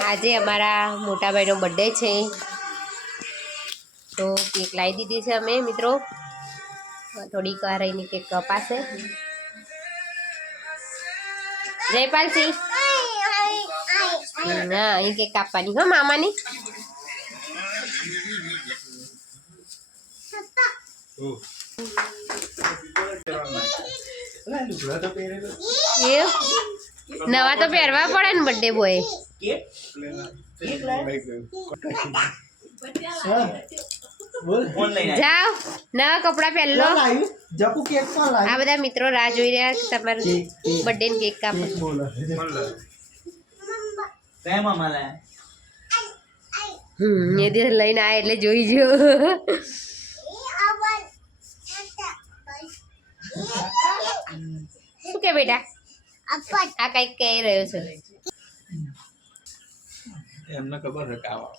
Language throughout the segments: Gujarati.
આજે અમારા મોટા ભાઈનો બર્થડે છે. તો કેક લાવી દીધી છે અમે મિત્રો. થોડીક વાર રહીને કેક કપાશે. જયપાલસિંહ. ના અહીં કેક કાપવાની હો મામાની. નવા તો પહેરવા પડે ને બર્થડે બોય બોલ જાઓ નવા કપડાં પહેરલો. જપુ કેક કોણ આ બધા મિત્રો રાહ જોઈ રહ્યા છે તમારે કેક, કેક. બર્થડે ને કેક કાપો કેક બોલો. હમ એ દિવસ લઈને આ એટલે જોઈ જો. શું કે બેટા? આ કંઈક કહી રહ્યો છે. એમને ખબર છે કે આવા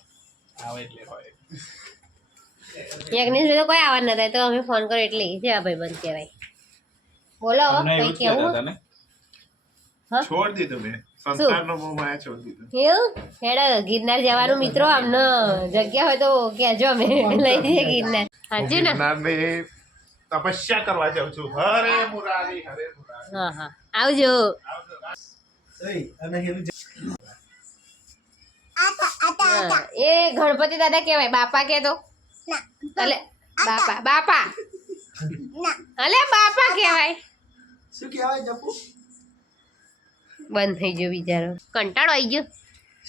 આવે એટલે હોય. યજ્ઞેશ તો કોઈ આવવા નતા તો અમે ફોન કર્યો એટલે જે આ ભાઈબંધ કહેવાય. બોલો અમને કઈ કેવું? હા? છોડ દીધું મેં. સંસ્કારનો મોહ માયા છોડ દીધું. એવું? હેડો ગિરનાર જવાનું મિત્રો આમનો જગ્યા હોય તો કહેજો અમે. લઈ જઈએ ગિરનાર. સાચું ને? ગિરનારની તપસ્યા કરવા જાઉં છું. હરે મુરારી હરે મુરારી. હા હા. આવજો. અને એ ગણપતિ દાદા કહેવાય. બાપા કે તો. અલે બાપા બાપા. અલે બાપા કહેવાય. શું કહેવાય જપુ? બંધ થઈ ગયો બિચારો. કંટાળો આવી ગયો.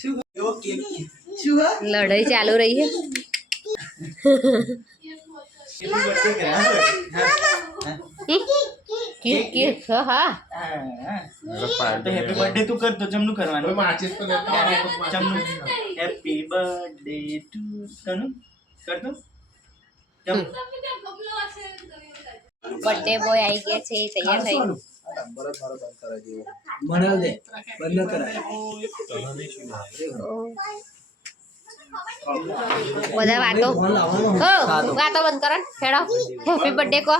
શું એવો શું લડાઈ ચાલુ રહી છે. કેક કેક હા. તો હેપી બર્થડે તું કર તો જમનું કરવાનું. કોઈ માચીસ તો. જમનું. હેપી બર્થડે ટુ કનું. કરતો જમ. બર્થડે બોય આવી ગયા છે તૈયાર થઈ દે. બંધ કરાય. બધા વાતો. હો વાતો બંધ કરો ને હેડો હેપી બર્થડે કો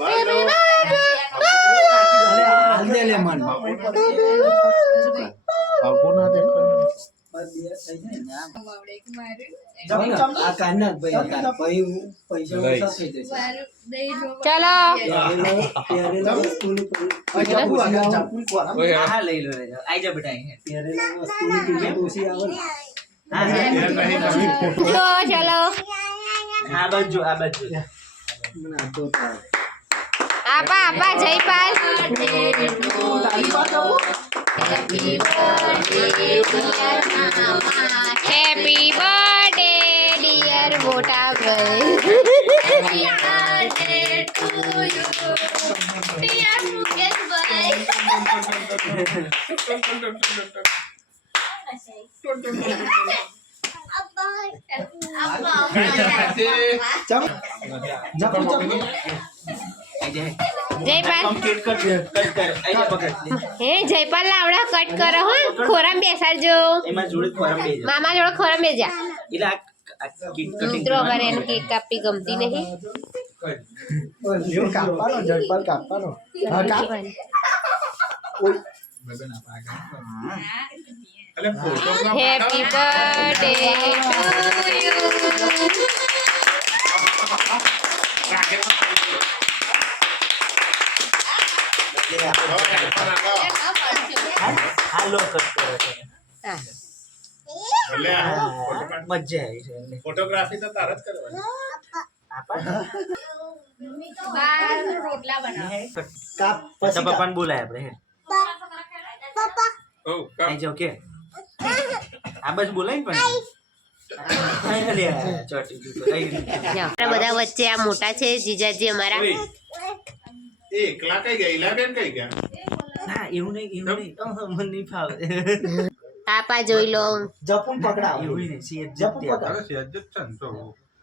અરે હાલ દે લે મન બાપુ ના દેખાય. આ કાના ભાઈ આ કાન. ભાઈ હું પૈસા ઓછા થઈ જશે ચલો પહેરેલો- પહેરેલો વસ્તુની કોઈ- જપુ આગળ, જપુ કોણ? ઓય, હા હા, લઈ લો લઈ લો આઈ જા બેટા અહીં. પહેરેલા વસ્તુની કિંમત ઓછી આવે ને. હા હા એ નહીં તમે ફોટો જો ચલો આ બાજુ આ બાજુ મને આ તો થાય. આપા આપા જયપાલ હેપી બર્થડે ડિયર મોટા ભાઈ જપ. જપુ, જપુ. આઈ જા જયપાલ કમ્પ્લીટ કર કટ કર. આઈ જા પકડ. હે જયપાલ લાવડા કટ કરો હો. ખોરામ બેસાડજો. એમાં જોડે ખોરાક બે જા મામા જોડે ખોરામ બેજા એટલે આ આ કેક કટિંગ મિત્રો અમારે એને કેક કાપી ગમતી નહીં. ઓય, એવો કાપવાનો, જયપાલ કાપવાનો. હા, કાપ. ઓય, એટલે photograph happy birthday to you હા લો કટ કરો છે એટલે આ ફોટોગ્રાફ- મજા આવી છે ફોટોગ્રાફી તો તારે જ કરવાની. પપ્પાને બોલાય આપણે જાઓ કે આ બસ બોલાય પણ બધા વચ્ચે આ મોટા છે જીજાજી અમારા. એ એકલા કઈ ગયા? ઈલા કઈ ગયા? ના એવું નહીં એવું નહીં. મને નહીં ફાવે. આપા જોઈ લો. જપુન પકડાવ. એવું નહીં પકડ.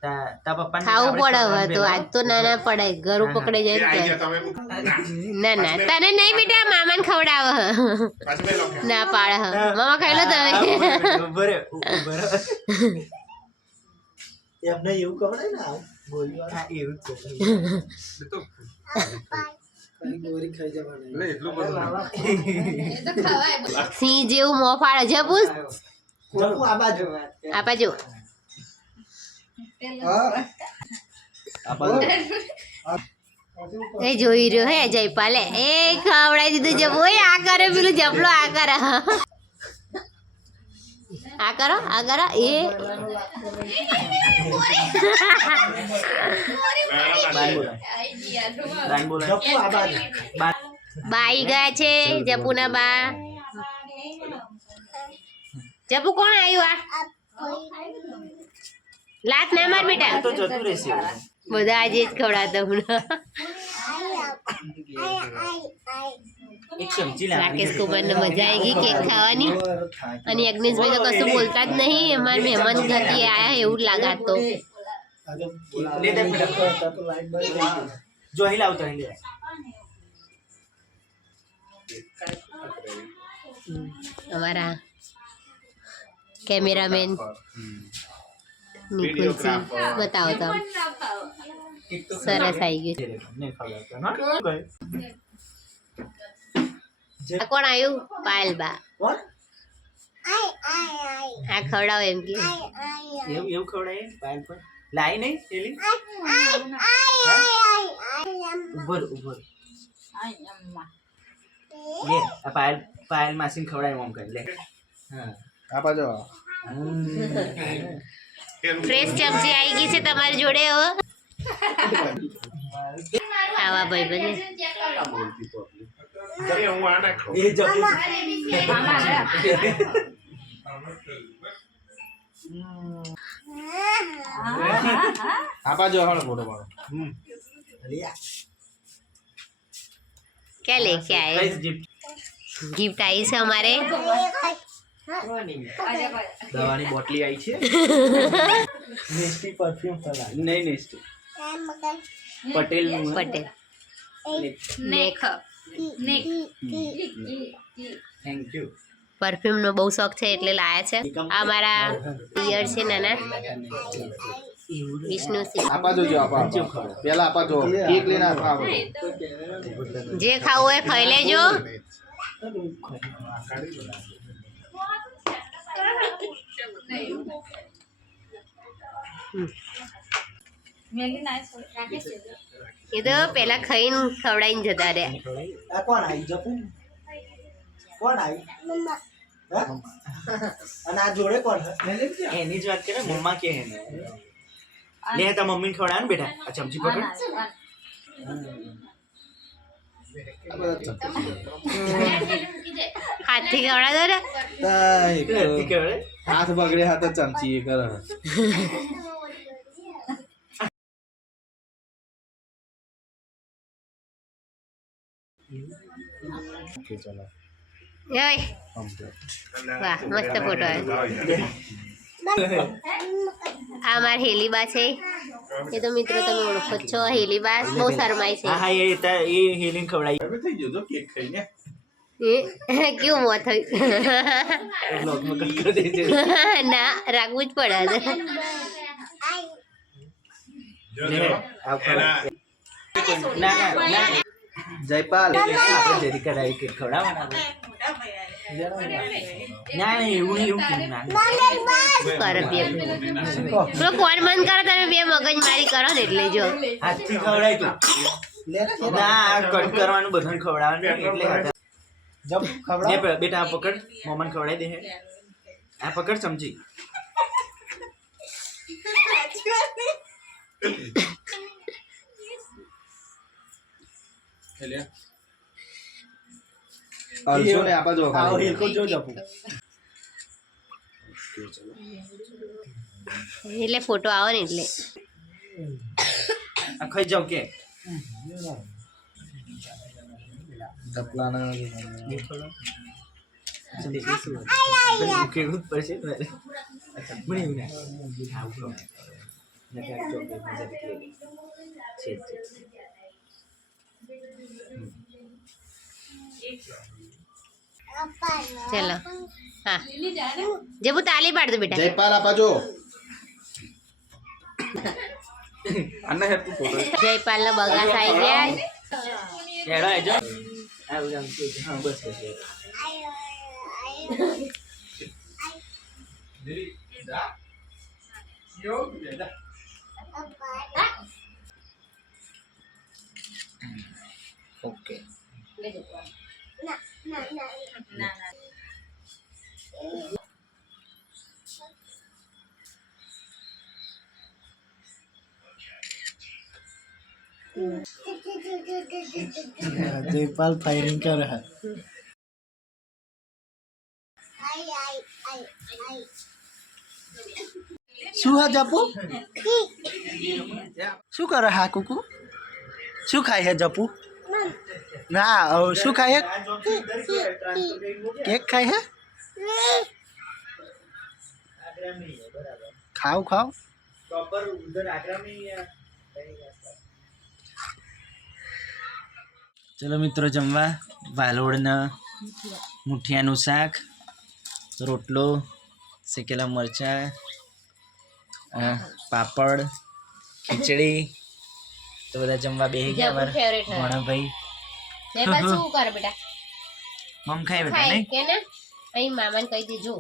તા. તા પપ્પાને ખાવું પડે હવે તો. આજ તો ના ના પડાય. ઘર પકડે જાય ના. ના ના. તને નહીં બેટા મામાને ખવડાવ. ના પાડ. હ. મામા ખાઈ લો તમે. એમને એવું ખવડાય ને. એવું જ સિંહ જેવું મોં ફાળે છે પૂછ જપુ આ બાજુ આ બાજુ. હા. એ જોઈ રહ્યો હે જયપાલે. એ ખવડાવી દીધું જપુ એ આ કરે પેલું જપલો આ કરે. આ કરો આ કરો. એ બાઈ ગયા છે જપુના બા. જપુ કોણ આવ્યું આ? લાત ના માર બેટા. તો જતું રહેશે બધા આજે જ ખવડાતા ચમચી રાકેશ કુમારને મજા આવી ગઈ કેક ખાવાની અને યજ્ઞેશભાઈ તો કશું બોલતા જ નહીં અમારા મહેમાન ઘરથી આયા એવું લાગાત તો જો અહીં લાવતો અહીં લે અમારા કેમેરામેન નિકુલસિંહ બતાવો તો સરસ આવી ગયું કોણ આવ્યું પાયલબા. કોણ? આ ખવડાવો એમ કે. એવું ખવડાય? પાયલ પર? લાઈ નહીં એલી? ઉભર ઉભર. લે આ પાયલ પાયલ માસીન ખવડાય ઓમ કરી લે. હા. આ બાજુ ફ્રેશ ચમચી આવી ગઈ છે તમારી જોડે હો. આવા ભાઈ બને. એ હું આને ખાઉં. એ જપુ આ બાજુ હળ મોટો મારો ક્યાં લેકે આયે કઈ જીપ ગિફ્ટ આવી છે અમારે દવાની બોટલી આવી છે મિસ્ટી પરફ્યુમ ફલા નહીં નહીં પટેલનું પટેલ નેખ થેન્ક યુ પરફ્યુમ નો બહુ શોખ છે એટલે લાયા છે. આ મારા પિયર છે નાના. વિષ્ણુ જો આપા પેલા આપા જો. કેક લઈને આપા એ તો પેલા ખાઈને ખવડાવીને જતા રહ્યા. કોણ આવી જપુ? કોણ આવી અને આ જોડે કોણ એની જ વાત કરે મમ્મા કે એને. લે તા મમ્મીને ખવડાવ ને બેટા. આ ચમચી પકડ. હાથથી ખવડાવતો ને હાથ બગડે હાથ ચમચી કરે. વાહ મસ્ત ફોટો આ મારી હેલીબા છે એ તો મિત્રો તમે ઓળખો છો હેલીબા બહુ શરમાય છે હા એ એ હેલીને ખવડાવી થઈ ગયો તો કેક ખાઈને એ કેવું મોં થયું બ્લોગમાં કટ કરી દેજે ના રાખવું જ પડે ના ના જયપાલ. આપણે જરી કરાવી કે ફોન બંધ કરો તમે બે મગજ મારી કરો ને એટલે જો. હાથથી ખવડાય તું. ના આ કટ કરવાનું બધાને ખવડાવવાનું એટલે હાથ- બેટા આ પકડ. મોમન ખવડાવી દે હે. આ પકડ સમજી અરસો ને આપા જો આવો હિલકો જો જપુ એટલે ફોટો આવો ને એટલે. આ ખાઈ જાવ કે. જપલાના પડશે લેવી. છે જ. ચલો હા તાલી પાડ દો બેટા જયપાલ આપા જો આના હેતુ ફોટો જયપાલ નો બગા થઈ ગયા હેડો હેજો આવું આમ કે હા બસ બસ બસ. ઓકે લેજો. જયપાલ फायरिंग કરે હે શું હા જપુ શું કરે હા કુકુ? શું ખાય હે જપુ ના શું ખાય કેક ખાય હે? ખાવ ખાવ. ચલો મિત્રો, જમવા. વાલોડના મુઠિયાનું શાક, રોટલો, શેકેલા મરચાં પાપડ, ખીચડી તો બધા જમવા બેહી ગયા મારા favorite હોય. ને બસ શું કર બેટા? મમ ખાય બેટા નહીં? કે ને? અહીં મામાને કહી દેજો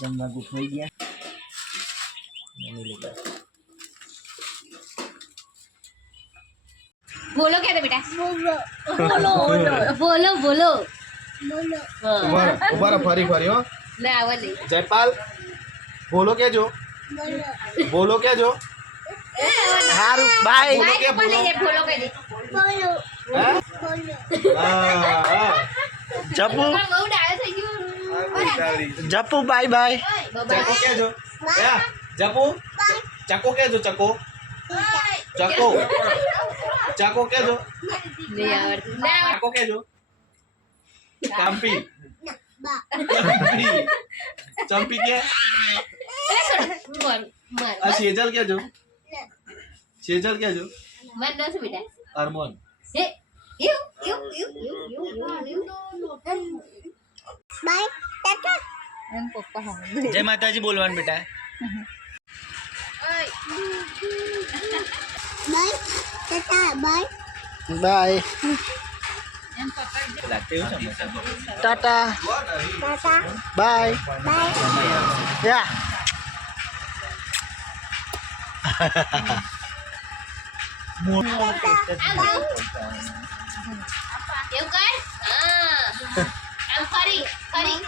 જમવા ગોઠવાઈ ગયા. બોલો કે બેટા? બોલો. બોલો બોલો. બોલો. ફરી ફરી હો. ના આવવા દે જયપાલ બોલો કેજો બોલો કેજો સારું બાય બોલો કે બોલો. બોલો હા, હા. જપુ. જપુ બાય બાય ચકો કેજો જપુ? ચકો કે જો ચકો? ચકો. ચકો કે જો. ચકો કેજો ચંપી. ચંપી. ચંપી કે? આ સેજલ કેજો સેજલ કેજો નથી બેટા? અરમોન. Hey you you you you you you you જય માતાજી બોલવાનું બેટા. બાય લાગતું bye bye tata bye yeah એવું કર? હા. આમ ફરી ફરી.